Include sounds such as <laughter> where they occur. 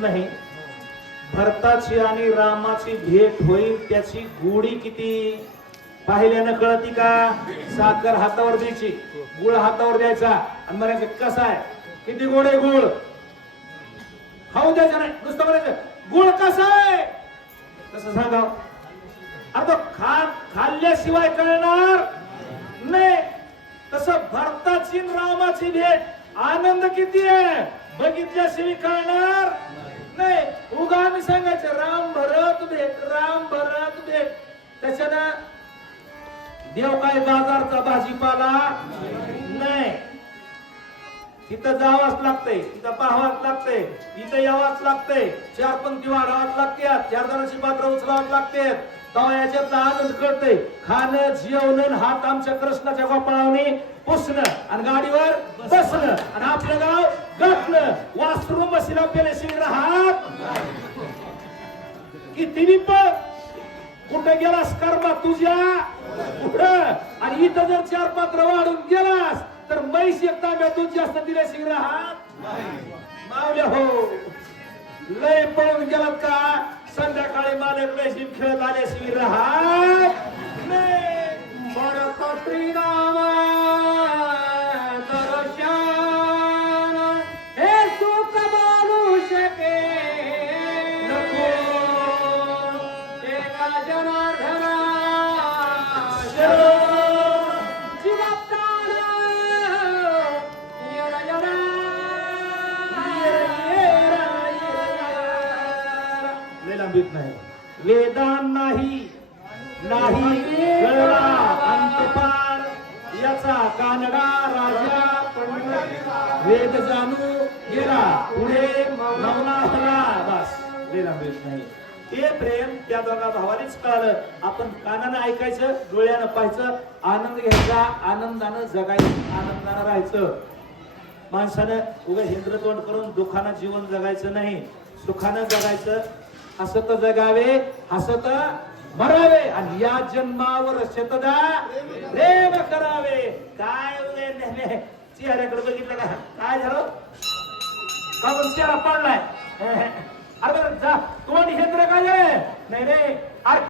नाही. भरताची आणि रामाची भेट होईल त्याची गोडी किती? पाहिल्यानं कळती का? साखर हातावर द्यायची गुळ हातावर द्यायचा. आणि म्हणायचं कसा आहे? किती गोड आहे गुळ. खाऊ द्यायचं नाही नुसतं म्हणायचं गुळ कसा आहे? तसं सांगा. आता खा खाल्ल्याशिवाय कळणार नाही. तसं भरताची रामाची भेट आनंद किती आहे? बघितल्याशिवाय कळणार नाही. उगा आम्ही सांगायचं राम भरत भेट राम भरत भेट. त्याच्यानं देव काय बाजारचा भाजीपाला नाही. तिथं जावंच लागतंय तिथं पाहावाच लागतंय इथं यावाच लागतंय. चार पंक्ती वाढावाच लागतात चार जणांची पात्र उचलावाच लागतात. तेव्हा याच्यात आनंद कळतय. खाणं जेवण हात आमच्या कृष्णाच्या गोपाळावनी पुसणं. आणि गाडीवर बसणं. आणि आपलं गाव गाठणं. वासरूम बसीला पेले राहत किती पण कुठं गेलास कर्मा तुझ्या? कुठं? आणि इथं जर चार पात्र वाढून गेलास म्हैस एक ताब्यातून जास्त दिल्याशी राहत मावल्या हो. लय पळून गेलात का? संध्याकाळी मालक लय खेळत आल्याशी राहत नाही. देत नाही. वेदान नाही नाही अंतपार याचा कानडा राजा वेद जाणू गेला पुढे मौना झाला बस. लय लांबीत नाही. ते प्रेम त्या दोघा भावानेच कळलं. आपण कानानं ऐकायचं डोळ्यानं पाहायचं आनंद घ्यायचा आनंदानं जगायचं आनंदानं राहायचं. माणसानं उगा हिंद्र तोंड करून दुःखानं जीवन जगायचं नाही. सुखानं जगायचं हसत जगावे हसत मरावे आणि या जन्मावर शतदा प्रेम करावे. काय उदय चेहऱ्याकडे बघितलं का? काय झालं? का पण चेहरा पडलाय? <laughs> अरे जा. तोंड हेंद्र काय नाही रे अरे